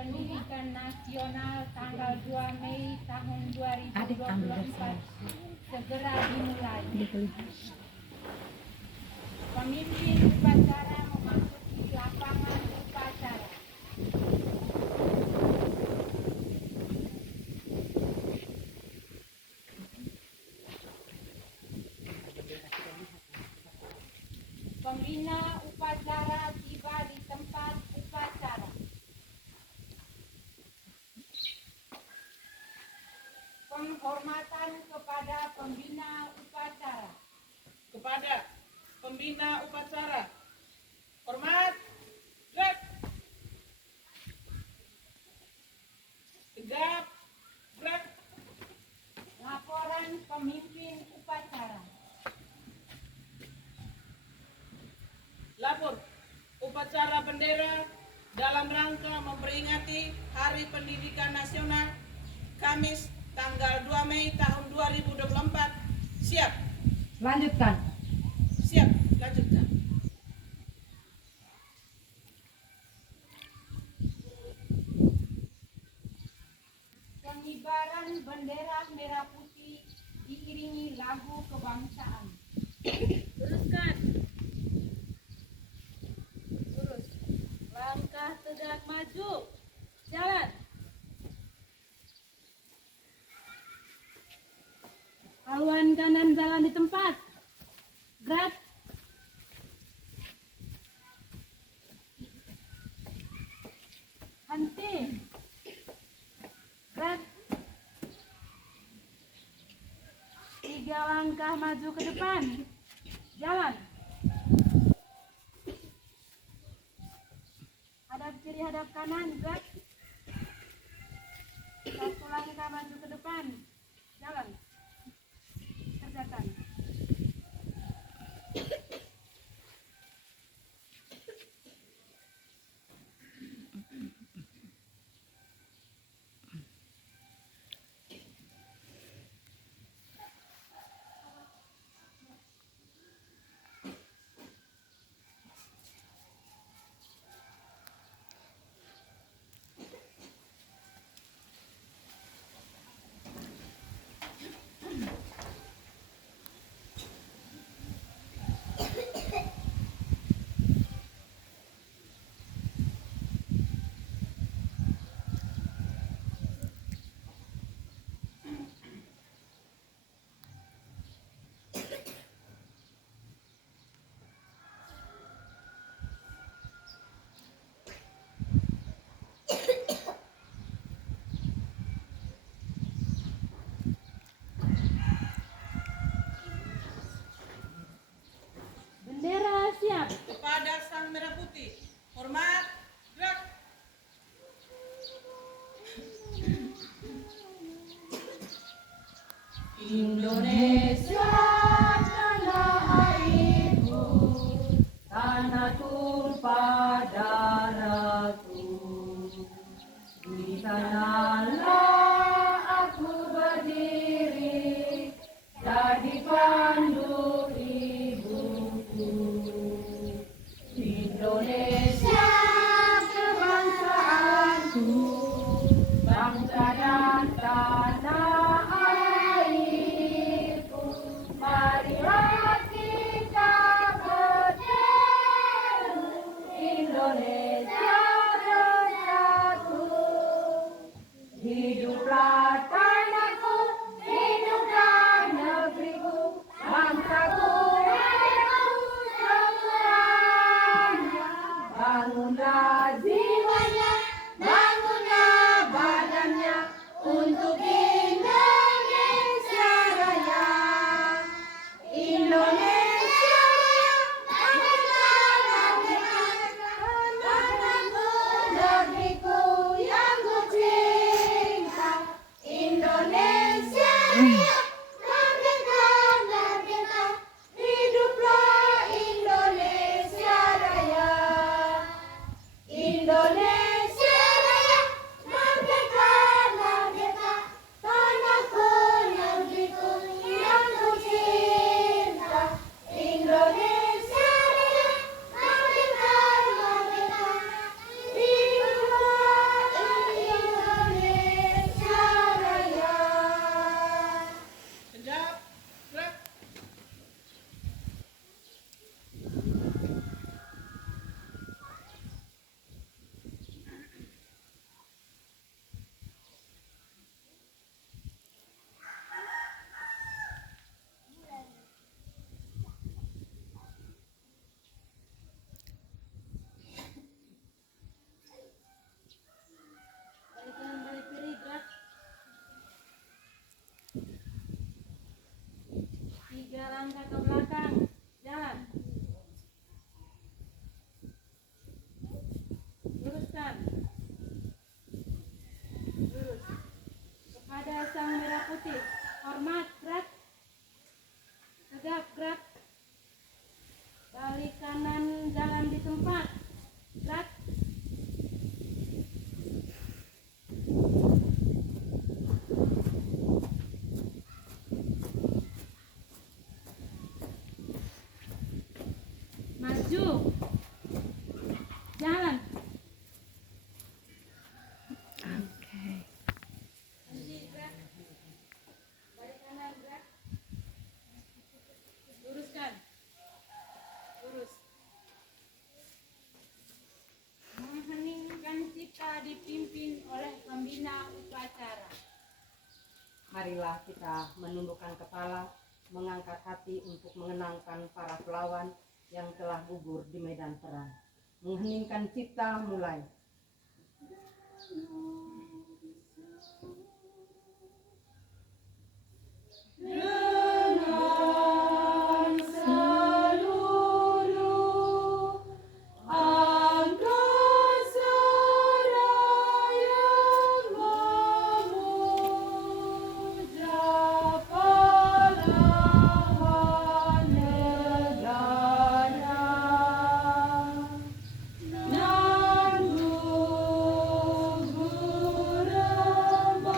Pendidikan Nasional tanggal 2 Mei tahun 2024 segera dimulai. Pemimpin upacara memasuki lapangan upacara. Pembina upacara tiba di tempat upacara. Penghormatan kepada pembina upacara. Kepada pembina upacara. Hormat. Gerak. Tegap. Gerak. Laporan pemimpin upacara. Lapor upacara bendera dalam rangka memperingati Hari Pendidikan Nasional Kamis tanggal 2 Mei tahun 2024. Siap. Lanjutkan. Siap. Lanjutkan. Pengibaran bendera merah putih diiringi lagu kebangsaan. Teruskan. Lurus. Langkah tegak maju. Jalan. Haluan kanan jalan di tempat. Gerak. Henti. Gerak. 3 langkah maju ke depan. Jalan. Hadap kiri, hadap kanan. Gerak. 1 langkah maju ke depan. Jalan. Kerjakan. Bendera siap. Kepada Sang Merah Putih. Hormat. Gerak. Indonesia tanah airku, tanah tumpah darahku. Di sanalah aku berdiri, jadi pandu ibuku. Indonesia kebangsaanku, bangsa dan tanah airku. Marilah kita berseru, Indonesia bersatu. langkah ke belakang. Jalan. Luruskan. Lurus. Kepada sang merah putih. Hormat, gerak. Tegap, gerak. Balik kanan, jalan di tempat. Gerak. Maju. Jalan. Berhenti, gerak. Balik kanan, gerak. Luruskan. Lurus. Mengheningkan cipta dipimpin oleh pembina upacara. Marilah kita menundukkan kepala, mengangkat hati untuk mengenangkan para pelawan yang telah gugur di medan perang. Mengheningkan cipta mulai. Dengan seluruh angkasa yang memuja pahlawan negara, nan gugur remaja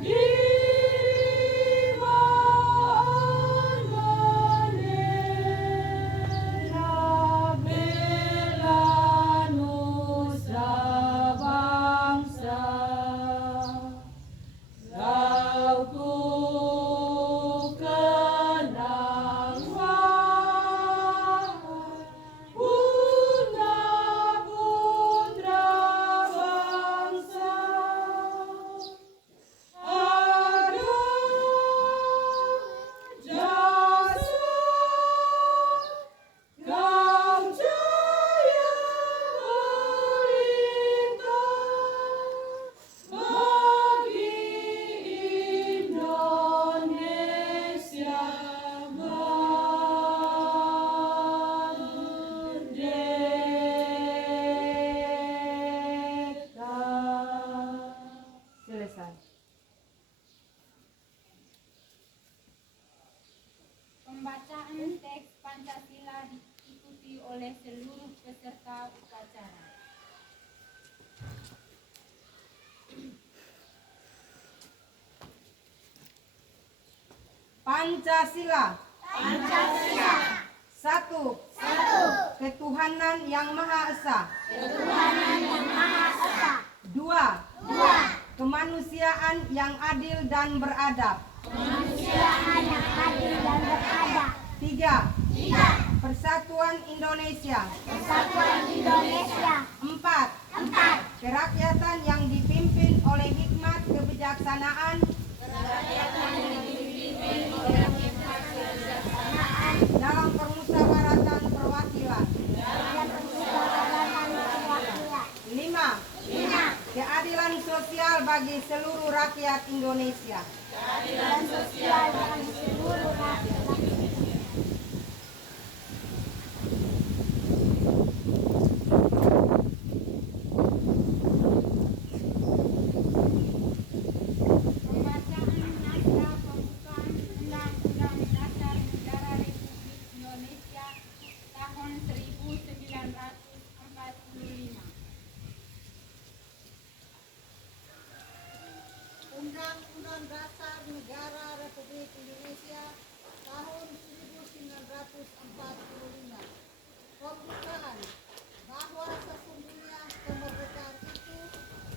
dirimaan bendera bela nusa bangsa. Lauku kenang wahai Bunda Putra bangsa, ada jasa kau jaya melintas bagi Indonesia merdeka. Selesai. Pembacaan teks Pancasila diikuti oleh seluruh peserta upacara. Pancasila. Satu. Ketuhanan yang Maha Esa. Dua. Kemanusiaan yang adil dan beradab. Tiga. Persatuan Indonesia. Empat. Kerakyatan yang dipimpin oleh hikmat kebijaksanaan dalam permusyawaratan perwakilan. Lima. Keadilan sosial bagi seluruh rakyat Indonesia. Pembacaan naskah pembukaan Undang-Undang Dasar Negara Republik Indonesia tahun 1945. Undang-Undang Dasar Negara Republik Indonesia tahun 1945. Pembukaan bahwa sesungguhnya kemerdekaan itu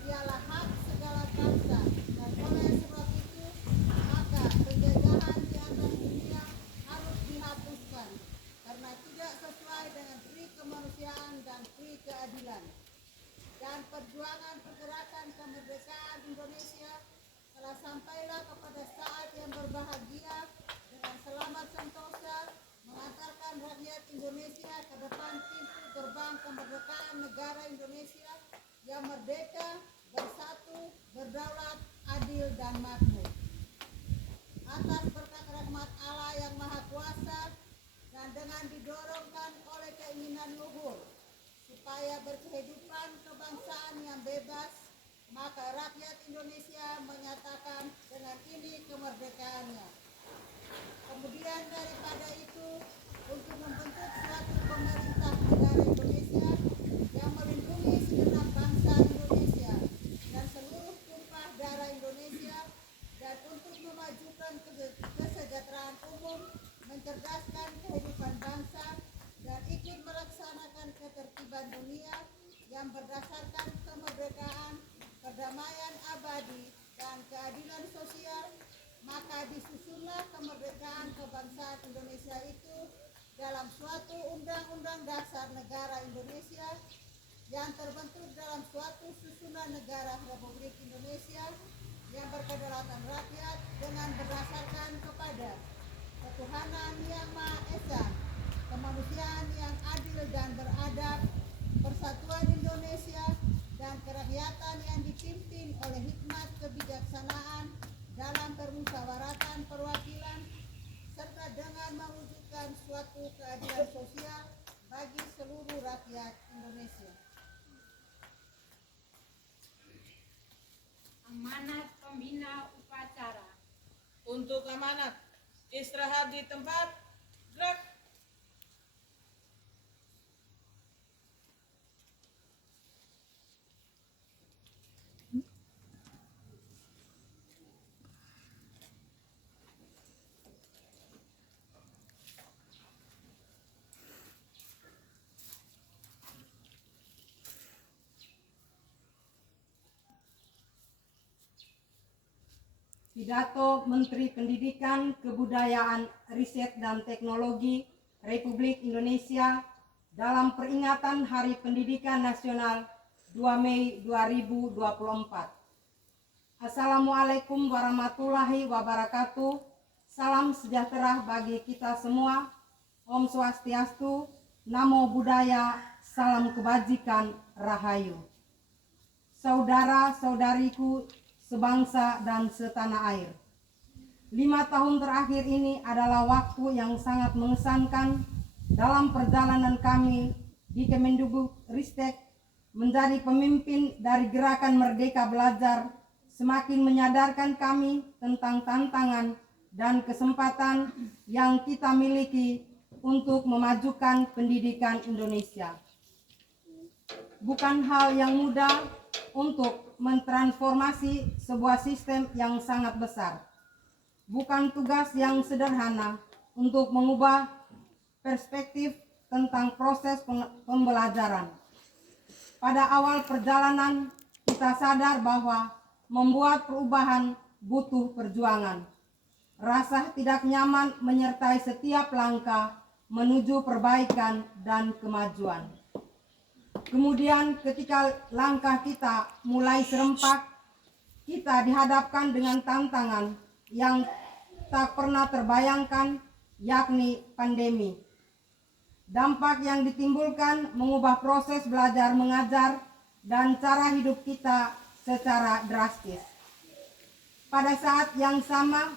ialah hak segala bangsa, dan oleh sebab itu maka penjajahan di atas dunia harus dihapuskan karena tidak sesuai dengan pri kemanusiaan dan pri keadilan. Dan perjuangan pergerakan kemerdekaan Indonesia telah sampailah kepada saat yang berbahagia dengan selamat sentosa mengantarkan rakyat Indonesia ke depan pintu gerbang kemerdekaan negara Indonesia yang merdeka, bersatu, berdaulat, adil dan makmur. Atas rahmat Allah yang Maha Kuasa dan dengan didorongkan oleh keinginan luhur supaya berkehidupan kebangsaan yang bebas, maka rakyat Indonesia menyatakan dengan ini kemerdekaannya. Kemudian daripada itu, untuk membentuk suatu pemerintah negara Indonesia yang melindungi segenap bangsa Indonesia dan seluruh tumpah darah Indonesia, dan untuk memajukan kesejahteraan umum, mencerdaskan kehidupan bangsa, dan ikut melaksanakan ketertiban dunia yang berdasarkan kemerdekaan, perdamaian abadi, dan keadilan sosial, maka disusunlah kemerdekaan kebangsaan Indonesia itu dalam suatu undang-undang dasar negara Indonesia yang terbentuk dalam suatu susunan negara Republik Indonesia yang berkedaulatan rakyat dengan berdasarkan kepada ketuhanan yang Maha Esa, kemanusiaan yang adil dan beradab, persatuan Indonesia, dan kerakyatan yang dipimpin oleh hikmat kebijaksanaan dalam permusyawaratan perwakilan, serta dengan mewujudkan suatu keadilan sosial bagi seluruh rakyat Indonesia. Amanat pembina upacara. Untuk amanat, istirahat di tempat, gerak. Pidato Menteri Pendidikan, Kebudayaan, Riset dan Teknologi Republik Indonesia dalam peringatan Hari Pendidikan Nasional 2 Mei 2024. Assalamualaikum warahmatullahi wabarakatuh. Salam sejahtera bagi kita semua. Om Swastiastu, Namo Buddhaya, salam kebajikan, Rahayu. Saudara-saudariku sebangsa dan setanah air. 5 tahun terakhir ini adalah waktu yang sangat mengesankan dalam perjalanan kami di Kemendikbudristek menjadi pemimpin dari gerakan Merdeka Belajar, semakin menyadarkan kami tentang tantangan dan kesempatan yang kita miliki untuk memajukan pendidikan Indonesia. Bukan hal yang mudah untuk mentransformasi sebuah sistem yang sangat besar. Bukan tugas yang sederhana untuk mengubah perspektif tentang proses pembelajaran. Pada awal perjalanan, kita sadar bahwa membuat perubahan butuh perjuangan. Rasa tidak nyaman menyertai setiap langkah menuju perbaikan dan kemajuan. Kemudian ketika langkah kita mulai serempak, kita dihadapkan dengan tantangan yang tak pernah terbayangkan, yakni pandemi. Dampak yang ditimbulkan mengubah proses belajar mengajar dan cara hidup kita secara drastis. Pada saat yang sama,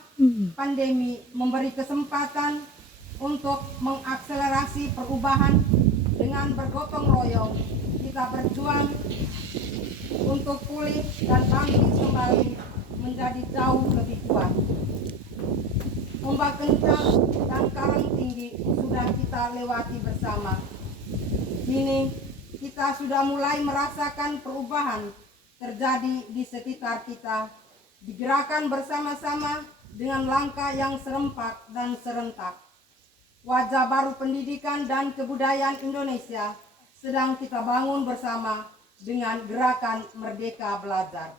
pandemi memberi kesempatan untuk mengakselerasi perubahan. Dengan bergotong royong, kita berjuang untuk pulih dan bangkit kembali menjadi jauh lebih kuat. Ombak kencang dan karang tinggi sudah kita lewati bersama. Kini kita sudah mulai merasakan perubahan terjadi di sekitar kita, digerakkan bersama-sama dengan langkah yang serempak dan serentak. Wajah baru pendidikan dan kebudayaan Indonesia sedang kita bangun bersama dengan gerakan Merdeka Belajar.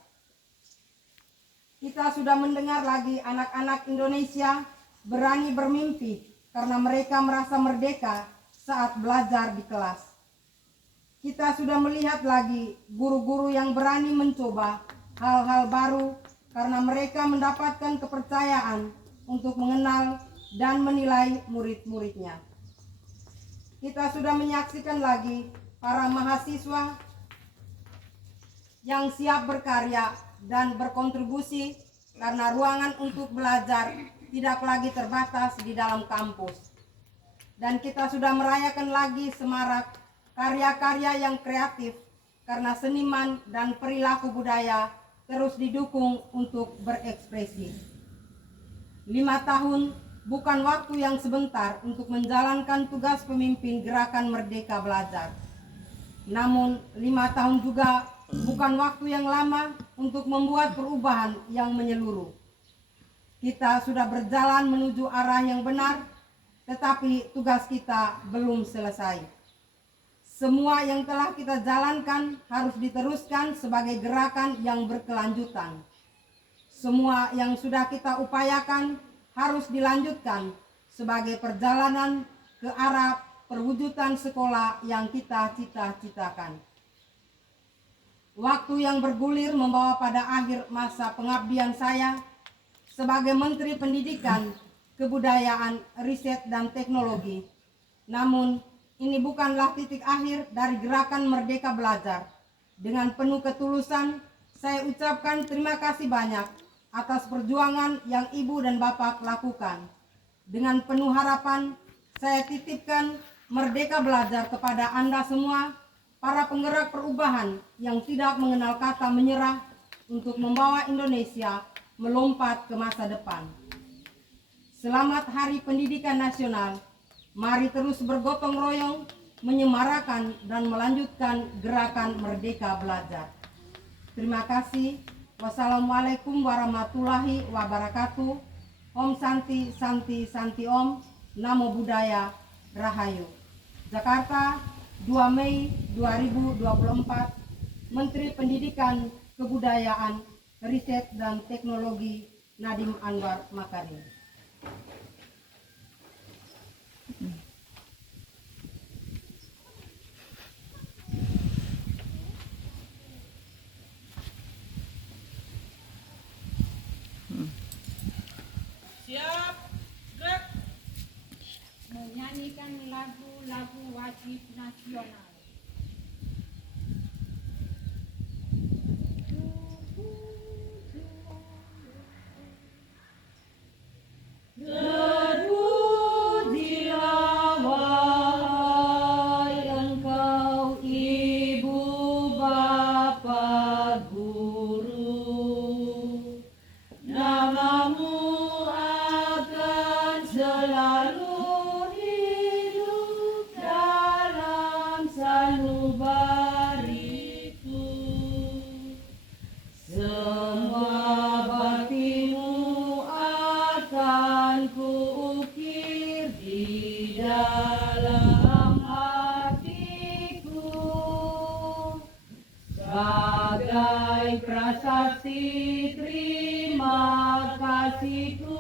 Kita sudah mendengar lagi anak-anak Indonesia berani bermimpi karena mereka merasa merdeka saat belajar di kelas. Kita sudah melihat lagi guru-guru yang berani mencoba hal-hal baru karena mereka mendapatkan kepercayaan untuk mengenal dan menilai murid-muridnya. Kita sudah menyaksikan lagi para mahasiswa yang siap berkarya dan berkontribusi karena ruangan untuk belajar tidak lagi terbatas di dalam kampus. Dan kita sudah merayakan lagi semarak karya-karya yang kreatif karena seniman dan perilaku budaya terus didukung untuk berekspresi. 5 tahun bukan waktu yang sebentar untuk menjalankan tugas pemimpin Gerakan Merdeka Belajar. Namun 5 tahun juga bukan waktu yang lama untuk membuat perubahan yang menyeluruh. Kita sudah berjalan menuju arah yang benar, tetapi tugas kita belum selesai. Semua yang telah kita jalankan harus diteruskan sebagai gerakan yang berkelanjutan. Semua yang sudah kita upayakan harus dilanjutkan sebagai perjalanan ke arah perwujudan sekolah yang kita cita-citakan. Waktu yang bergulir membawa pada akhir masa pengabdian saya sebagai Menteri Pendidikan, Kebudayaan, Riset, dan Teknologi. Namun, ini bukanlah titik akhir dari Gerakan Merdeka Belajar. Dengan penuh ketulusan, saya ucapkan terima kasih banyak atas perjuangan yang Ibu dan Bapak lakukan. Dengan penuh harapan, saya titipkan Merdeka Belajar kepada Anda semua, para penggerak perubahan yang tidak mengenal kata menyerah untuk membawa Indonesia melompat ke masa depan. Selamat Hari Pendidikan Nasional. Mari terus bergotong royong menyemarakan dan melanjutkan Gerakan Merdeka Belajar. Terima kasih. Wassalamualaikum warahmatullahi wabarakatuh. Om Santi Santi Santi Om. Namo Buddhaya. Rahayu. Jakarta, 2 Mei 2024. Menteri Pendidikan, Kebudayaan, Riset, dan Teknologi Nadiem Anwar Makarim. Siap, gerak. Menyanyikan lagu-lagu wajib nasional. Terpujilah wahai engkau Ibu Bapa Guru, namamu akan selalu hidup dalam sanubariku. Semua baktimu akan kuukir di dalam hatiku sebagai prasasti terima kasihku